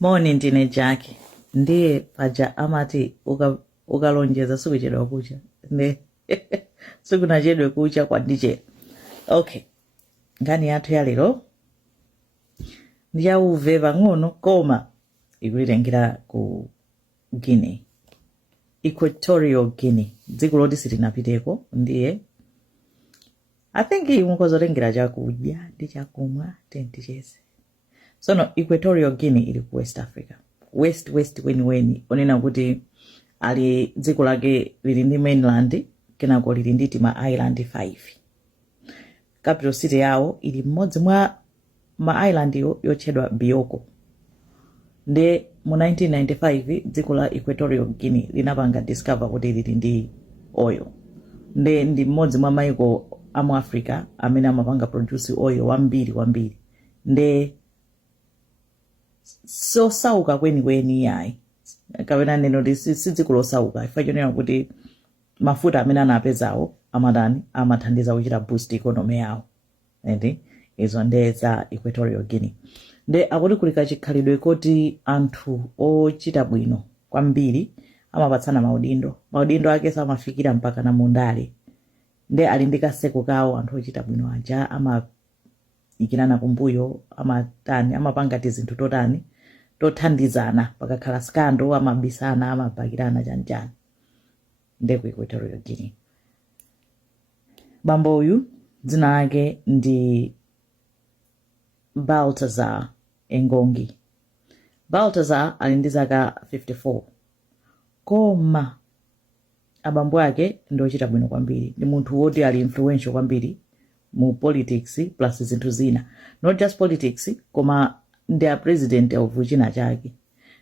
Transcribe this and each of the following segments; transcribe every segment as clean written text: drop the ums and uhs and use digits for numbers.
Morning ndine Jackie. Ndiye paja amati ukalonjeza sikuchedwa kucha. Ne sikunachedwe kucha kwandiche. Okay. Nkhani yathu ya lero ndiyauve pang'ono koma ikulitengera ku Guinea. Equatorial Guinea. Dziko loti silinapiteko ndiye I think mukozotengera chakudya ndi chakumwa tenticheze. So no, Equatorial Guinea ili ku West Africa. West weni onena kuti ali dziko lake lili ndi mainland kenako lili ndi ma island 5. Capital city yawo ili mmodzi mwa ma island yotchedwa Bioko. Nde mu 1995 dziko la Equatorial Guinea linapanga discover kuti lili ndi oil. Nde ndi mmodzi mwa maiko amu Africa amene amapanga produce oil wambiri. Nde so sauka kweni yayi kapena neno dziko losauka ifa chonena kuti mafuta amene anapezawo amathandiza kuchita boost economy yawo ende izo ndeza Equatorial Guinea. Nde akuti kulika chikhalidwe kuti anthu ochita bwino kwambiri amapatsana maudindo ake samafikira mpaka na mundale. Nde ali ndi kaseko kawo anthu ochita bwino aja ikirana kumbuyo amapanga zinthu tothandizana pakakhala skando amabisana amabakirana chanjani. Nde ku Equatorial Guinea. Bambo uyu dzina lake ndi Baltasar Engongi. Baltasar ali ndi zaka 54 koma abambo ake ndochita bwino kwambiri. Ndi munthu woti ali influential kwambiri mu politics plus zinthu zina. Not just politics koma ndi a president of china chake.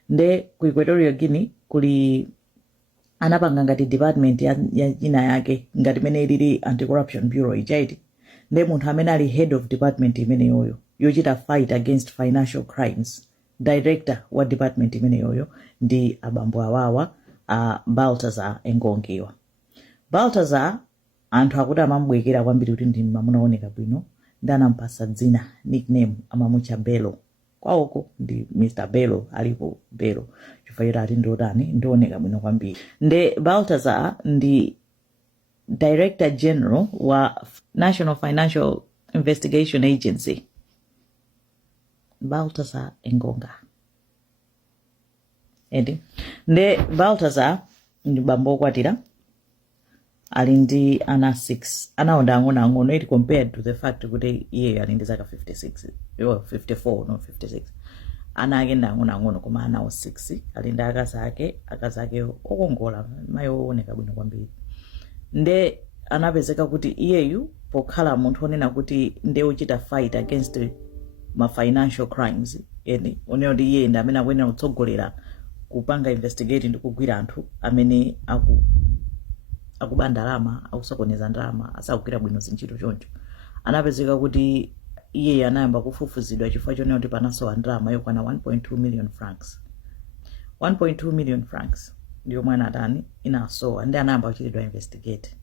Nde ku Equatorial Guinea kuli anapanga ngati department ya china yake ngati mene ili anti-corruption bureau ichaiti. Nde munthu amene ali head of department imene yoyo yochita fight against financial crimes. Director wa department imene yoyo ndi abambo awawa Baltasar Engongiwa. Baltasar anthu akuti amambwekera kwambiri kuti ndi mamunaoneka bwino ndi anampasa dzina nickname amamutcha Bello. Kwawoko ndi Mr. Bello alipo Bello chifukwa choti ati ndotani ndioneka bwino kwambiri. Nde Baltasar ndi Director General wa National Financial Investigation Agency. Baltasar Engonga. Nde Baltasar ndi bambo kwatira ali ndi ana 6 anaonda ang'ono it compared to the fact kuti iye ali ndi zaka 54 no 56 ana ake ndi ang'ono koma anawo 6 ali ndi akazake okongola mayo oneka bwino kwambiri. Nde anapezeka kuti iyeyu pokhala munthu onena kuti nde uchita fight against ma financial crimes onena kuti iye ndi amene akuyenera kutsogolera kupanga investigate ndi kugwira anthu amene akuba ndalama akusokoneza ndalama asakugwira bwino zintchito choncho. Anapezeka kuti iye anayamba kufufuzidwa chifukwa chonena kuti panasowa ndalama yokwana 1.2 million francs. 1.2 million francs ndiyo mwana atani inasowa. Ndi anayamba kuchitidwa investigate.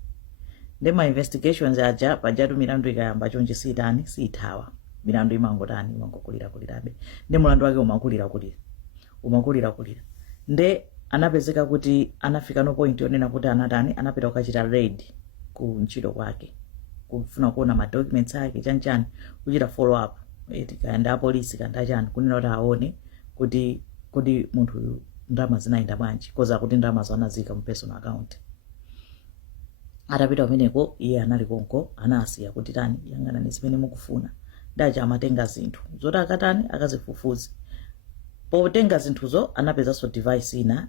Nde ma investigations aja pajatu milandu ikayamba chonje siithawa. Milandu imangokulirabe. Nde mulandu wake umakulira. Nde anapezeka kuti anafika no point yonena kuti anapita kukachita raid ku ntchito kwake kufuna kuona ma documents ake chanchani kuchita follow up kaenda polisi kanda chani kunena kuti aone kuti munthu ndalama zinaenda bwanji koza kuti ndalama zanazika mu personal account. Atapita umeneko iye anali konko anasiya kuti yangana zimene mukufuna ndacha amatenga zinthu zoti akazifufuze. Potenga zinthuzo anapeza so device ina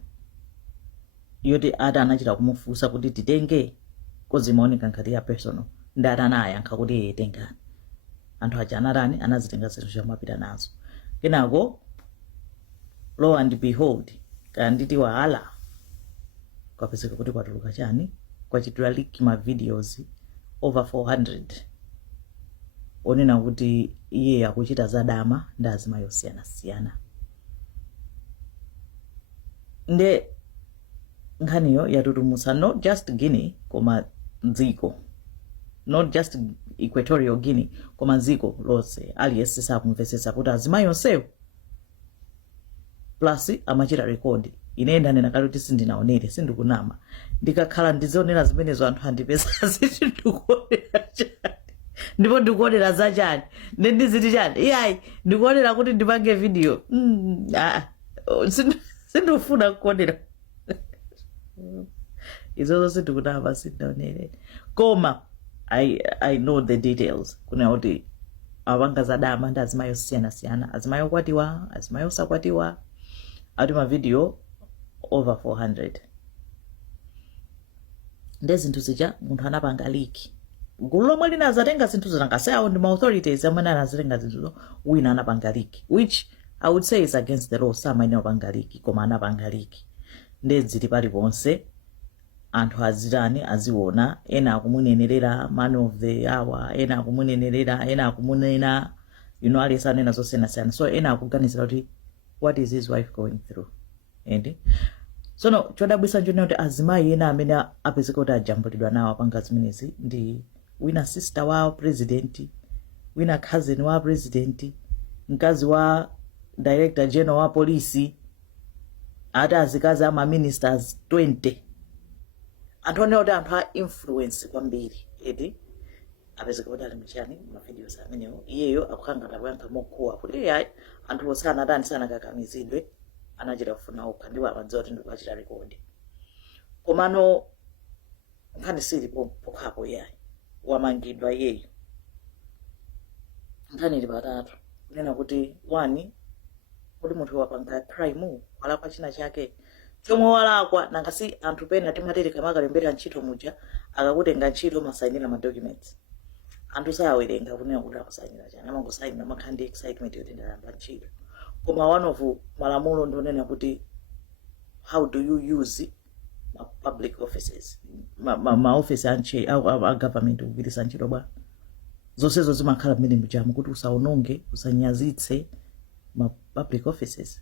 yoti anachita kumufusa kuti titenge kozi maoneka ngati ya personal. Ndi anayankha kuti yetengani. Anthu aja anazitenga zinthu zomapita nazo. Kenako lo and behold kanditi wahala kwapezeka kuti kwatuluka chani kwachitira leak ma videos over 400 onena kuti iye akuchita zadama ndi azima yosiyana. Nde nkhaniyo yatutumusa not just Guinea koma dziko. Not just Equatorial Guinea koma dziko lonse aliyesisa kumvetsetsa kuti azima yonseyo plus amachita record inenda nena kali kuti sindinaonere sindikunama ndikakhala ndizionera zimenezo anthu andipeza ndikuonera chani ndipo ndikuonera za chani ndiziti chani iyayi ndikuonera kuti ndipange video sindifuna kuonera izozo sindikunama sindinaonere koma I know the details kuna kuti awanga zadama ndi azimayo siyana azimayo kwatiwa azimayo sakwatiwa ati ma video over 400 ndezi zinthu zija munthu anapanga liki gulu lomwe linazatenga zinthu zitangasawo ndi ma authorities amene anazatenga zinthuzo wina anapanga liki which I would say is against the law samaine apanga liki koma anapanga liki ndezi zili paliponse anthu azirani aziona ena akumunenerera man of the hour ena akumunenerera ena akumunena alisanena zosiyana so ena akuganizira kuti what is his wife going through and so chodabwisa nchonena kuti azimayi ena amene apezeka kuti ajambulidwa nawo apanga zimenezi ndi wina sister wa president wina cousin wa president mkazi wa director general wa polisi ati azikazi ama ministers 20 anthu onena kuti anthu a influence kwambiri edi apezeka kuti ali mchani mavideos amenewo iyeyo akukhangata kuyankha mokuwa kuti yayi anthu osana atani sanakakamizidwe anachita kufuna ukha ndiwo amadziwa kuti ndikuachita record komano nkhani sili pokhapo yayi wamangidwa iyeyo nkhani ili patatu kunena kuti wani kuti munthu wapanga crime walakwa china chake chomwe walakwa nangasi anthu pena timatereka makalembera ntchito muja akakutenga ntchito masainira ma documents anthu sawerenga kunena kuti akusainira chani amangosainira makhandi excitement yoti ndalamba ntchito koma one of malamulo ndionena kuti how do you use public offices ma office anche a government kugwiritsa ntchito bwa zonsezo zimakhala mmene mujamu kuti usaononge usanyazitse ma public offices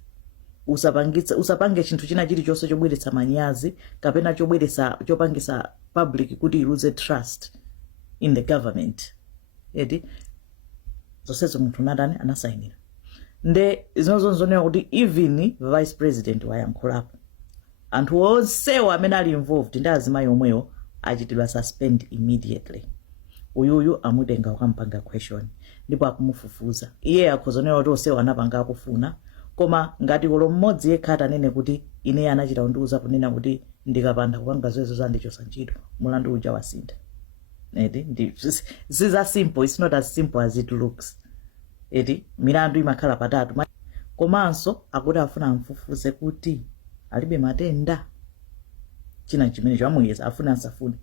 usapange chinthu china chilichonse chobweretsa manyazi kapena chopangisa public kuti iluze trust in the government edi zonsezo munthu nadani anasainira nde zinozonzonera kuti even vice president wayankhulapo anthu onsewo amene ali involved ndi azimayi omweyo achitidwa suspend immediately uyuyu amutenga ukampanga question ndipo akumufufuza iye akhozonera kuti onsewo anapanga akufuna koma ngati kolo mmodzi yekha atanene kuti ine anachita kundiuza kunena kuti ndikapanda kupanga zozo zandichosa ntchito mulandu uja wasintha edi this is simple, it's not as simple as it looks edi milandu imakhala patatu komanso akuti afuna amfufuze kuti alibe matenda china chimene chamuyesa afuna asafune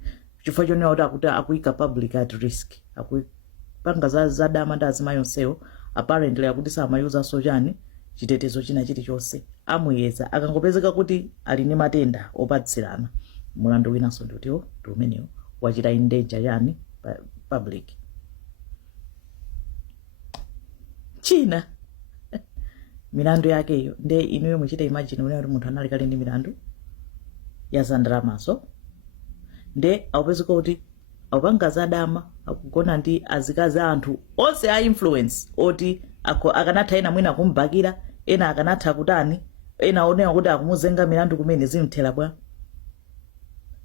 chifukwa chonena kuti akuti akuyika public at risk akupanga zadama ndi azimayi onsewo apparently akuti samayuza sochani chitetezo china chilichonse amuyesa akangopezeka kuti ali ndi matenda opatsirana mulandu winanso ndutiwo ndi umenewo wachita indanger yani public china milandu yakeyo nde inuyo muchita imagine unena kuti munthu anali kali ndi milandu yazandalamaso nde akupezeka kuti akupanga zadama akugona ndi azikazi anthu onse a influence oti akanatha ena mwina kumbakira ena akanatha kutani ena onena kuti akumuzenga milandu kumene zimthera bwa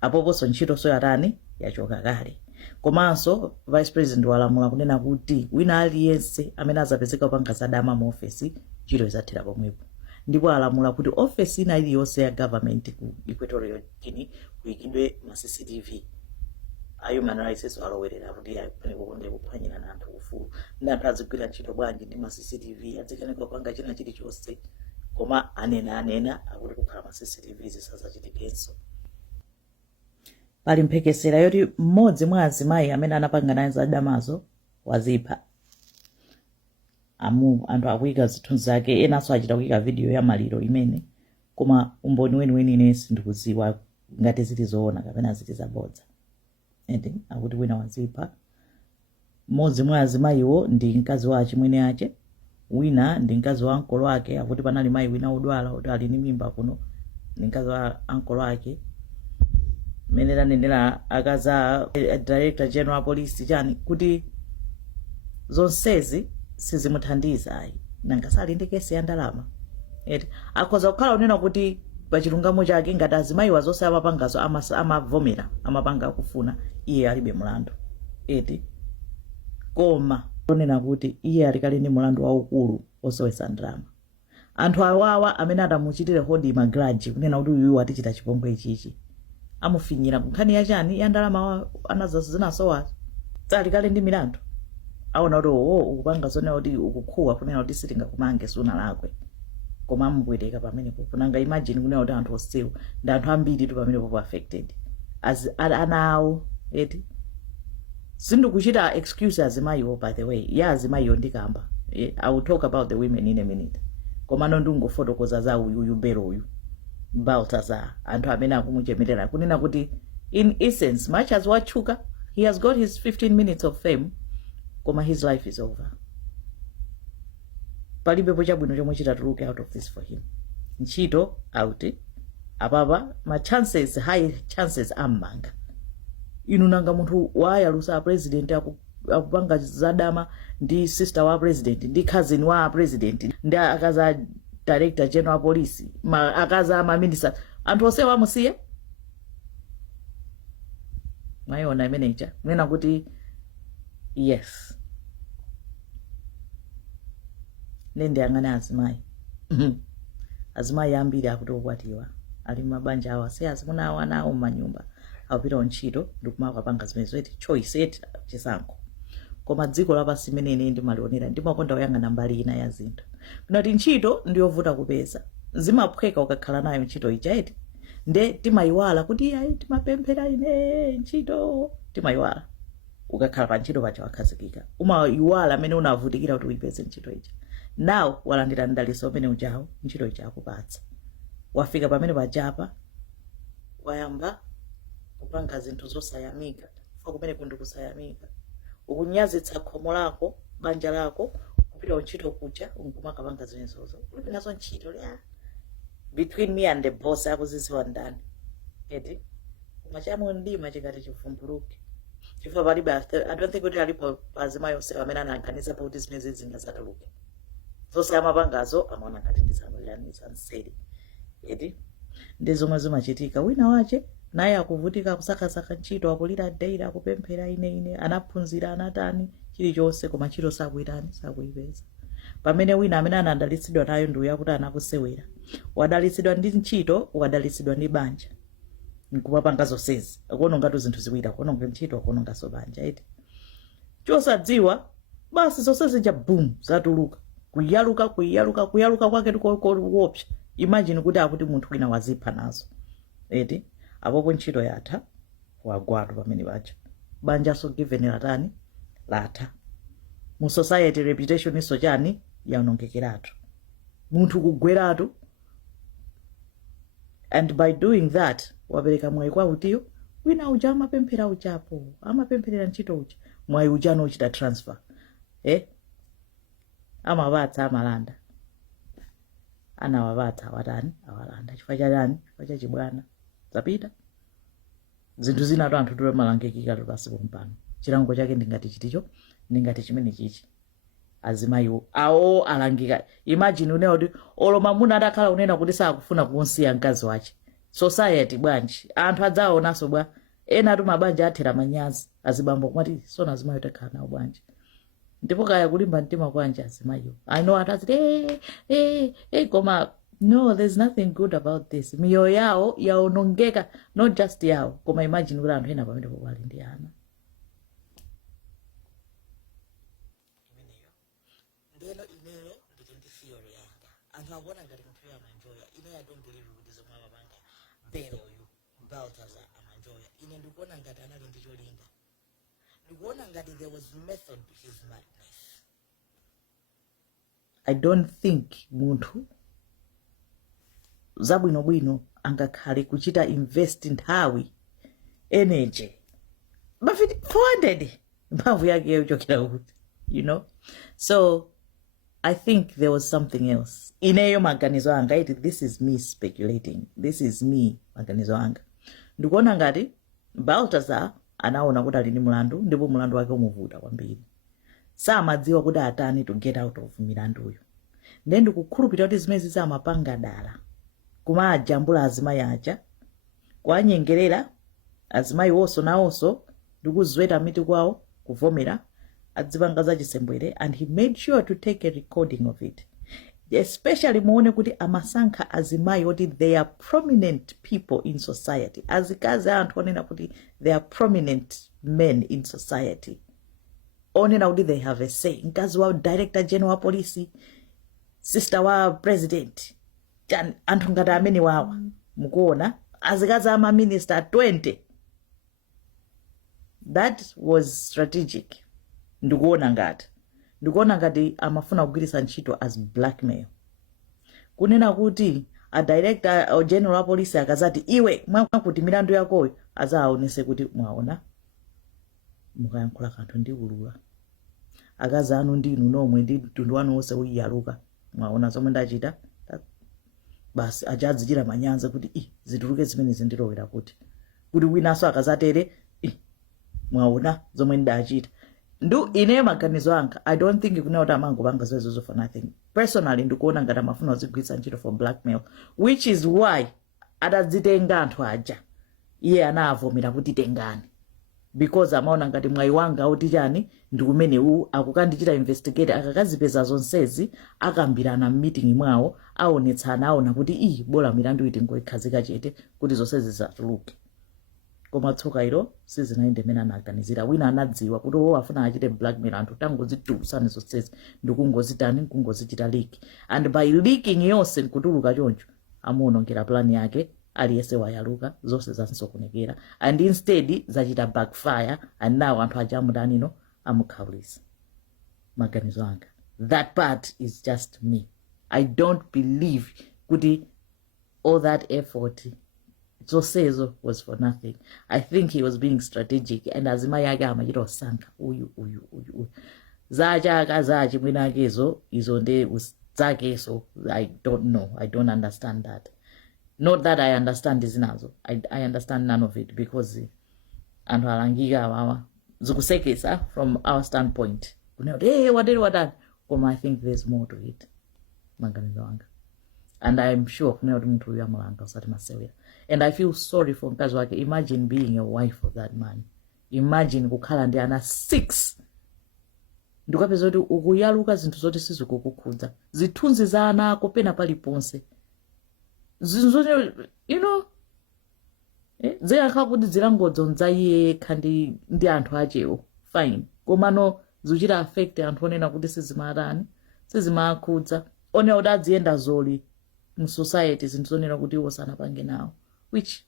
apoponso ntchito soyatani yachoka kale komanso vice president walamula kunena kuti wina aliyense amene azapezeka kupanga zadama mu office ntchito izathera pomwepo ndipo alamula kuti office ina iliyonse ya government ku Equatorial Guinea kuyikidwe ma CCTV a human rights alowerera kuti ayikonde kuphwanyira na anthu ufulu ndi anthu azigwira ntchito bwanji ndi ma CCTV azikaneka kupanga china chilichonse koma anena akuti kukhala ma CCTV zisazachitikenso pali mphekesera yoti mmodzi mwa azimayi amene anapanga naye zadamazo wazipha anthu akuyika zithunzi zake enanso achita kuyika video ya maliro imene koma umboni weniweni ine sindikudziwa ngati zili zoona kapena zili zabodza ende akuti wina wazipha mmodzi mwa azimayiwo ndi mkazi wa achimwene ache wina ndi mkazi wa ankolo wake akuti panali mayi wina odwala kuti ali ndi mimba kuno ndi mkazi wa ankolo wake mene tanenera akaza director general wa police chani kuti zonsezi sizimuthandiza ayi nangasali ndi kesi ya ndalama akhoza kukhala unena kuti pachilungamo chake ngati azimayiwa zonse amapangazo amavomera amapanga akufuna iye alibe mulandu koma onena kuti iye alikali ndi mulandu waukulu osowetsa ndalama. Anthu awawa amene atamuchitire hodi magrudge kunena kuti uyu atichita chipongwe ichichi amufinyira nkhani yachani ya ndalama zinasowa alikali ndi milandu aona kuti ukupanga zonena kuti ukukhuwa kunena kuti sitingakumange suna lakwe koma amubwereka pamene kunanga imagine kunena kuti anthu osewa ndi anthu ambiri tu pamene popo affected ana awo sindikuchita excuse azimayiwo by the way ya azimayiwo ndikamba I will talk about the women in a minute koma ndungofotokoza za uyu bero uyu Baltasar anthu amene akumuchemerera kunena kuti in essence much as wachuka he has got his 15 minutes of fame koma his life is over. Palibepo chabwino chomwe chitatuluke out of this for him. Ntchito out apapa high chances amanga inu nanga munthu wayalusa president akupanga zadama ndi sister wa president ndi cousin wa president ndi akaza director general police akaza ma minister anthu onsewa amusiya mayona manager mwina kuti yes nende angana azimayi azimayi ambiri akuti okwatiwa ali mabanja awa se azimuna awana awo manyumba awapita ntchito ndikumakapanga zimene zoti choice chisankho koma dziko lapasi menene ndimalionera ndimakonda oyang'ana mbali ina ya zinthu kunati ntchito ndiyovuta kupeza zimaphweka ukakhala nayo ntchito ija nde timayiwala kuti ayi timapemphera ine ntchito timayiwala ukakhala pa ntchito pacha wakhazikika umayiwala amene unavutikira kuti uyipeze ntchito ija now walandira ndaliso amene ujawo ntchito ija akupatsa wafika pamene pachapa wayamba kupanga zinthu zosayamika fa kumene kundikusayamika ukunyazitsa khomo lako banja lako kupita ntchito kuja unkumakapanga zimenezozo uli nazo ntchito lya between me and the boss akuziziwa ndani machamu ndima chikati chifumbuluke chifukwa palibe I don't think kuti alipo azimayi onse amene anankaniza pa kuti zimene zingasatuluke zonse amapangazo amaona ngati ndizamuyaniza nseri ndi zomwe zimachitika wina wache naye akuvutika kusakasaka ntchito akulira daily akupemphera ine anaphunzira anatani chilichonse koma ntchito sakuyipeza pamene wina amene anadalitsidwa nayo ndi uya kuti anakusewera wadalitsidwa ndi ntchito wadalitsidwa ndi banja nkupapanga zonsezi akuonongatu zinthu ziwiri kuononga ntchito kuononga banja chosadziwa basi zonse zija boom zatuluka kuyaluka kwake kuopsa imagine kuti akuti munthu wina wazipha nazo apopo ntchito yatha wagwatu pamene bacha banja so given latani latha mu society reputation iso chani yaonongekeratu munthu kugweratu and by doing that wapereka mwayi kwa utiyo wina uja amapemphera uchapo amapempherera ntchito uja mwayi ujano uchita transfer amawatsa amalanda anawawatsa watani awalanda chifukwa chani chifukwa cha chibwana zapita zinthu zina anthu tule malangekika pasi pompano chilango chake ndingati chiticho ndingati chimene chichi azimayiwo awo alangika imagine unena kuti oloma muna adakhala unena kuti sakufuna kunsiya mkazi wache society bwanji anthu adzaonanso bwa ena tu mabanja athera manyazi azibambo kumati sona azimayi takhala nawo bwanji ndipo kaya kulimba mtima kwanje azimayiwo I know atati koma no, there's nothing good about this. Miyo yao yaonongeka, not just yao. Koma imagine ula anthu ena pamene wali ndi ana. Ndelo ineyo ndi theory yanga. Anthu akuona ngati munthu amanjoya. Ine I don't believe kuti zomwe amapanga bero yu Baltasar amanjoya. Ine ndikuona ngati anali ndi cholinga. Ndikuona ngati there was method to his madness. I don't think munthu zabwinobwino angakhale kuchita invest nthawi energy bafiti 400 mphamvu yake yochokera kuti so I think there was something else ineyo maganizo anga this is me speculating, this is me maganizo anga ndikuona ngati Baltasar anaona kuti ali ndi mulandu ndipo mulandu wake umuvuta kwambiri samadziwa kuti atani to get out of milanduyo Ndendi kukhulupirira kuti zimene zizamapanga dala kumajambula azimayi aja kwanyengerera azimayi wonso nawonso ndikuzweta miti kwawo kuvomera adzipanga za chisembwere, and he made sure to take a recording of it, especially muone kuti amasankha azimayi oti they are prominent people in society, azikazi anthu onena kuti they are prominent men in society, onena kuti they have a say. Mkazi wa director general wa polisi, sister wa president, anthu ngati amene wawa mukuona azikazi ama minister 20. That was strategic. Ndikuona ngati amafuna kugwiritsa ntchito as blackmail, kunena kuti a director or general wa police akazati iwe mwakuti milandu yakoyo azaonese kuti mwaona mukayankhula kanthu ndi ulula, akazi anu ndinu nomwe ndi mtundu wanu wonse uyiyaluka, mwaona zomwe ndachita, basi ajadzichira manyanza kuti zituluke zimene zindilowera kuti winanso akazatere mwaona zomwe ndachita. Ndu ine maganizo anga, I don't think kuna kuti amangopanga zozo for nothing. Personally ndikuona ngati amafuna kuzigwiritsa ntchito for blackmail, which is why atadzitenga anthu aja iye anavomera kuti tengani, because amaona ngati mwayi wanga uti chani ndikumene akukandichita investigate, akakazipeza zonsezi akambirana meeting mwawo aonetsana aona kuti bola milandu iti ngoikhazika chete kuti zonsezi zatuluke. Koma tsoka ilo sizinaende mena anaganizira, wina anadziwa kuti afuna achite blackmail anthu tangozitulutsani zonsezi ndikungozitani kungozichita leak, and by leaking yonse nkutuluka choncho amuonongera plan yake aliyese wayaluka zonse zansokonekera, and instead zachita backfire, and now anthu ajamudanino amukhawulisa. Maganizo anga, that part is just me. I don't believe kuti all that effort Zosezo was for nothing. I think he was being strategic, and azima yake amachita osankha uyu zaja akazachi mwina akezo izonde zakeso. I don't know, I don't understand that. Not that I understand zinazo, I understand none of it, because anthu alangika wawa zikusekesa from our standpoint, hey what koma I think there's more to it. Maganizo anga, and I'm sure kuna kuti mtu uyu amalanga usati masewera. And I feel sorry for mkazi wake. Imagine being a wife of that man. Imagine kukhala ndi ana 6. Ndikapeza kuti ukuyaluka zinthu zoti sizikukukhudza, zithunzi za ana ako pena paliponse, zinthu zikakhala kuti zilangodzonza iye khandi ndi anthu achewo fine, komano zikuchita affect anthu onena kuti sizimakhudza, onena kuti adziyenda zoli mu society zinthu zonena kuti iwo sanapange nawo, which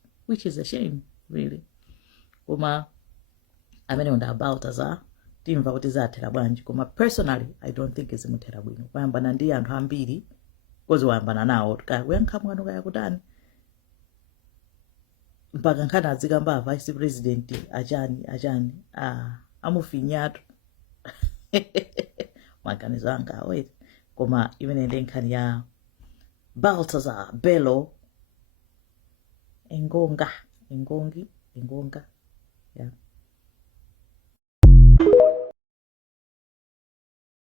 is a shame really. Koma amene unda Baltasar timva kuti zathera bwanji, koma personally I don't think zimuthera bwino kuyambana ndi anthu ambiri, kozi wayambana nawo kuyankha mwano kaya kutani mpaka nkhani adzikamba vice president achani amufinyatu. Maganizo anga aweti, koma imene ndi nkhani ya Baltasar Bello Engonga, yeah.